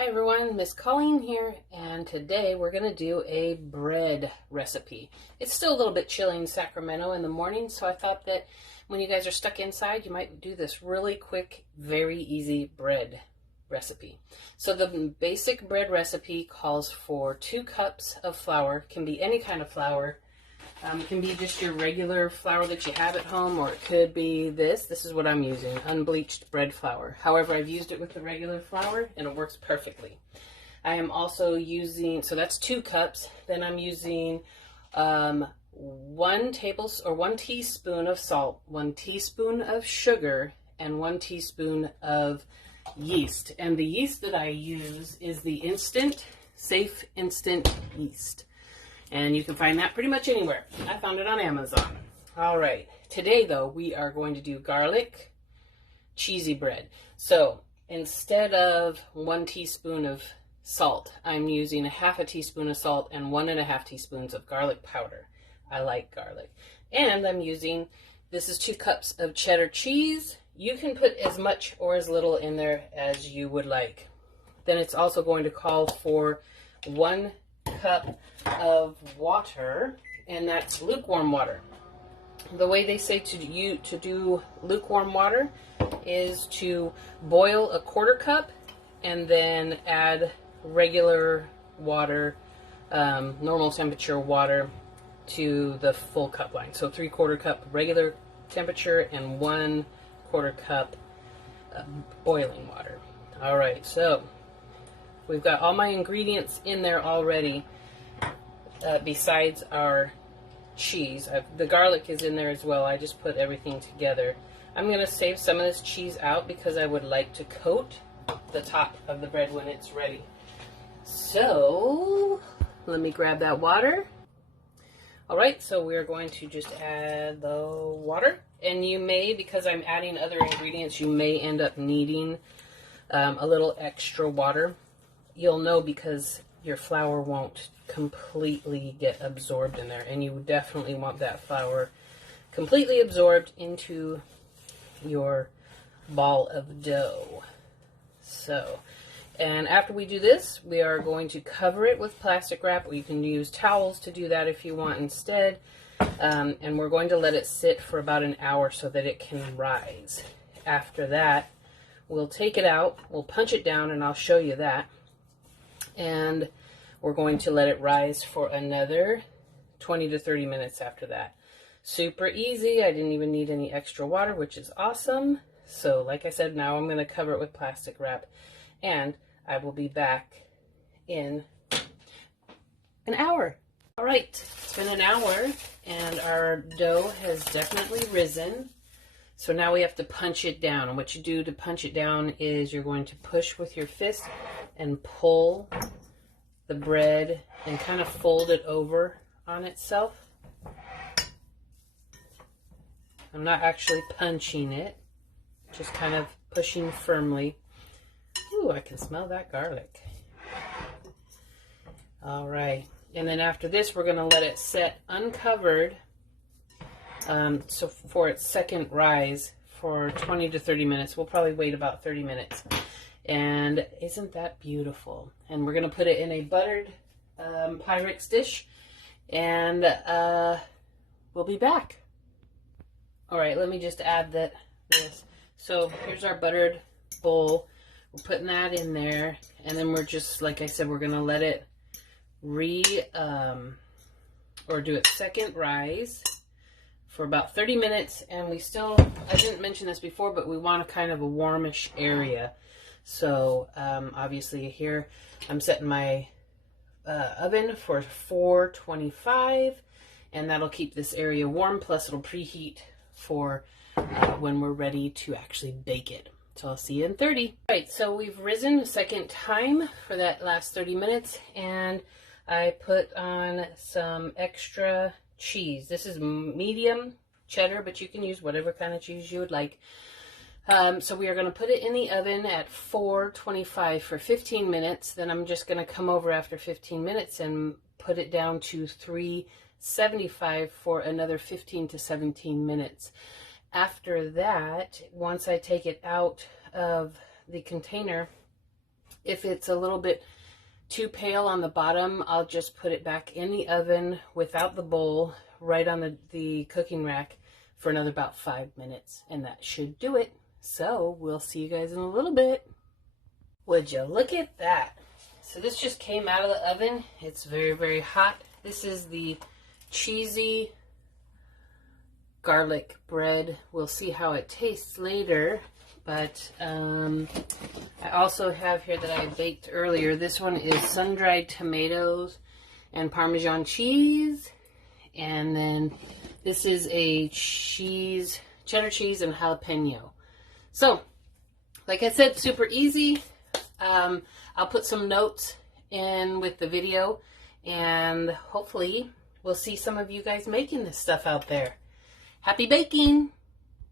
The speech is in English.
Hi everyone, Miss Colleen here, and today we're going to do a bread recipe. It's still a little bit chilly in Sacramento in the morning, so I thought that when you guys are stuck inside, you might do this really quick, very easy bread recipe. So the basic bread recipe calls for 2 cups of flour. Can be any kind of flour. It can be just your regular flour that you have at home, or it could be this. This is what I'm using, unbleached bread flour. However, I've used it with the regular flour, and it works perfectly. I am also using, so that's 2 cups. Then I'm using 1 teaspoon of salt, 1 teaspoon of sugar, and 1 teaspoon of yeast. And the yeast that I use is the safe instant yeast. And you can find that pretty much anywhere. I found it on Amazon. All right. Today, though, we are going to do garlic cheesy bread. So instead of 1 teaspoon of salt, I'm using 1/2 teaspoon of salt and 1½ teaspoons of garlic powder. I like garlic. And I'm using, this is 2 cups of cheddar cheese. You can put as much or as little in there as you would like. Then it's also going to call for 1 cup of water, and that's lukewarm water. The way they say to do lukewarm water is to boil a 1/4 cup and then add regular water, normal temperature water, to the full cup line. So 3/4 cup regular temperature and 1/4 cup boiling water. All right, so we've got all my ingredients in there already, besides our cheese. The garlic is in there as well. I just put everything together. I'm going to save some of this cheese out because I would like to coat the top of the bread when it's ready. So let me grab that water. All right, so we're going to just add the water. And you may, because I'm adding other ingredients, you may end up needing a little extra water. You'll know because your flour won't completely get absorbed in there, and you definitely want that flour completely absorbed into your ball of dough. So, and after we do this, we are going to cover it with plastic wrap, or you can use towels to do that if you want instead. And we're going to let it sit for about an hour so that it can rise. After that, we'll take it out, we'll punch it down, and I'll show you that. And we're going to let it rise for another 20 to 30 minutes after that. Super easy. I didn't even need any extra water, which is awesome. So like I said, now I'm going to cover it with plastic wrap, and I will be back in an hour. All right, it's been an hour, and our dough has definitely risen. So now we have to punch it down. And what you do to punch it down is you're going to push with your fist and pull the bread and kind of fold it over on itself. I'm not actually punching it, just kind of pushing firmly. Ooh, I can smell that garlic. All right, and then after this, we're going to let it set uncovered, so for its second rise for 20 to 30 minutes. We'll probably wait about 30 minutes. And isn't that beautiful? And we're going to put it in a buttered Pyrex dish, and we'll be back. All right, let me just add this. So here's our buttered bowl. We're putting that in there, and then we're just, like I said, we're going to let it do its second rise for about 30 minutes. And we still, I didn't mention this before, but we want a kind of a warmish area. So obviously here I'm setting my oven for 425, and that'll keep this area warm, plus it'll preheat for when we're ready to actually bake it. So I'll see you in 30. All right, so we've risen a second time for that last 30 minutes, and I put on some extra cheese. This is medium cheddar, but you can use whatever kind of cheese you would like. So we are going to put it in the oven at 425 for 15 minutes. Then I'm just going to come over after 15 minutes and put it down to 375 for another 15 to 17 minutes. After that, once I take it out of the container, If it's a little bit too pale on the bottom, I'll just put it back in the oven without the bowl, right on the cooking rack for another about 5 minutes, and that should do it. So we'll see you guys in a little bit. Would you look at that? So this just came out of the oven. It's very, very hot. This is the cheesy garlic bread. We'll see how it tastes later. But I also have here that I baked earlier. This one is sun-dried tomatoes and Parmesan cheese. And then this is a cheddar cheese and jalapeno. So, like I said, super easy. I'll put some notes in with the video, and hopefully we'll see some of you guys making this stuff out there. Happy baking!